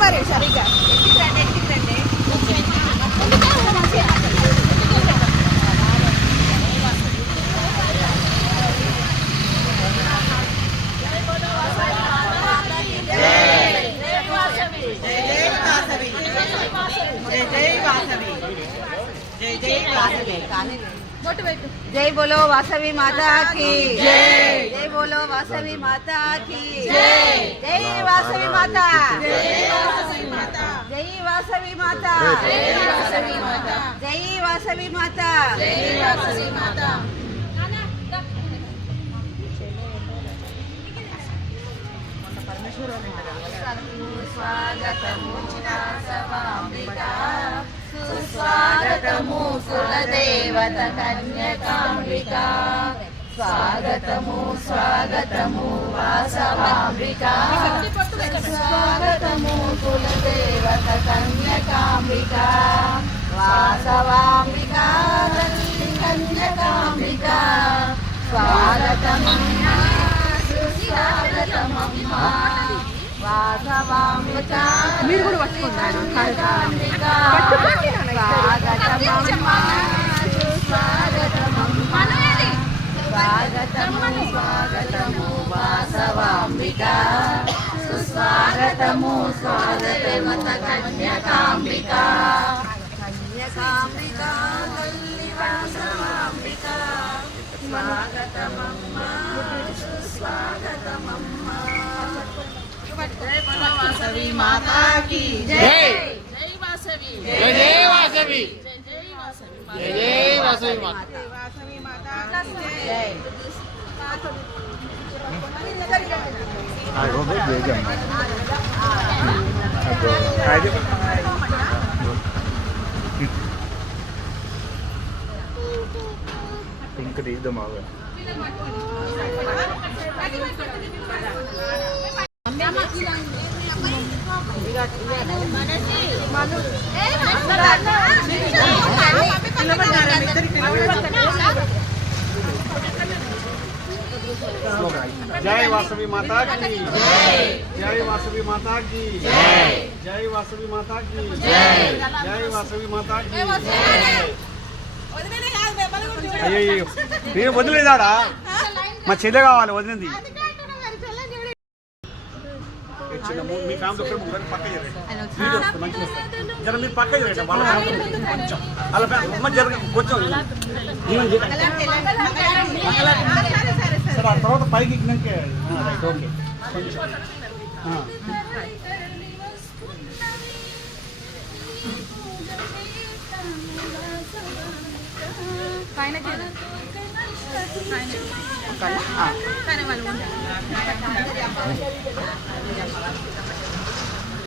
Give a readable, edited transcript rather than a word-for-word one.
మరి సరిగ్గా जय बोलो वासवी माता की जय। जय बोलो वासवी माता की जय। जय वासवी माता। जय वासवी माता। जय वासवी माता। जय वासवी माता। जय वासवी माता। जय वासवी माता। स्वागतमु कुलदेवत कन्यकाम्बिका स्वागतमु स्वागतमु वासवाम्बिका स्वागतमु कुलदेवत कन्यकाम्बिका वासवाम्बिका कन्यकाम्बिका स्वागतमम्मा सुस्वागतमम्मा वासवाम्बिका कन्यकाम्बिका स्वागतमम्मा सुस्वागतमम्मा स्वागतमु स्वागतमु वासवाम्बिका सुस्वागतमु स्वागतमत कन्यकाम्बिका कन्यकाम्बिका वासवाम्बिका स्वागतमम्मा सुस्वागतमम्मा। जय बोलो वासवी माता की जय। जय वासवी। जय जय वासवी। जय वासवी। जय जय वासवी माता। वासवी माता की जय। पिंक एकदम आ गया। जय वासवी माता की जय वासवी माता की जय वासवी माता की जय वासवी माता की అయ్యో నేను వదిలేదాడా మా చెల్లె కావాలి వదిలింది మీ ఫ్యామిలీ ఒకరు పక్క మంచిగా జర మీరు పక్క వాళ్ళ కొంచెం అలా జరగ కొంచెం సరే ఆ తర్వాత పైకి ఎక్కినాక ఓకే కొంచెం పైన